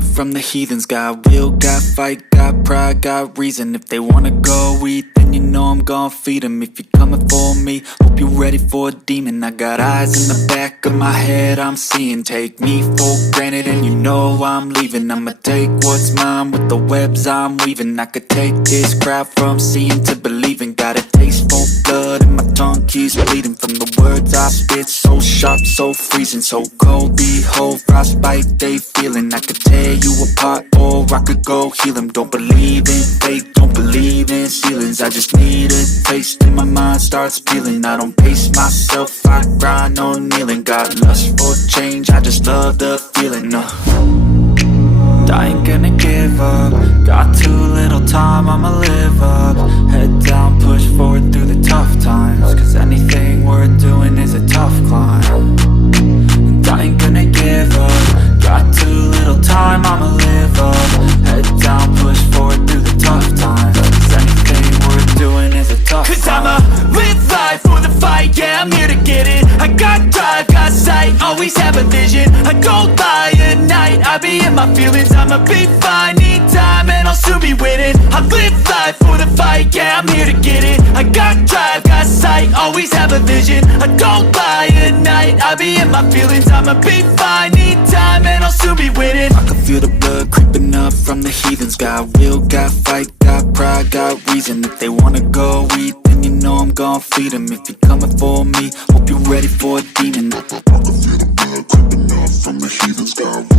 up from the heathens. Got will, got fight, got pride, got reason. If they wanna go eat, then you know I'm gon' feed them. If you're coming for me, hope you're ready for a demon. I got eyes in the back of my head, I'm seeing. Take me for granted and you know I'm leaving. I'ma take what's mine with the webs I'm weaving. I could take this crowd from seeing to believing. Got a taste for blood and my tongue keeps bleeding. From the words I spit, so sharp, so freezing. So cold, behold, frostbite they feeling. I could tear you apart or I could go heal them. Don't believe in fate, don't believe in ceilings. I just need a taste and my mind starts peeling. I don't pace myself, I grind on kneeling. Got lust for change, I just love the feeling. I ain't gonna give up. Got too little time, I'ma live up. Head down, push forward through the tough times. Cause anything worth doing is a tough climb. And I ain't gonna give up. Got too little time, I'ma live up. Head down, push forward through the tough times. Cause anything worth doing is a tough climb. Cause I'ma live life for the fight, yeah, I'm here to get it. I got drive, got sight, always have a vision. I don't lie at night, I be in my feelings. I'ma be fine, need time and I'll soon be winning. I live life for the fight, yeah, I'm here to get it. I got drive, got sight, always have a vision. I don't lie at night, I be in my feelings. I'ma be fine, need time and I'll soon be winning. I can feel the blood creeping up from the heathens. Got will, got fight, got pride, got reason. If they wanna go eat, then you know I'm gon' feed them. If you're coming for me, hope you're ready for a demon. I can feel the blood creeping up from the heathens. Got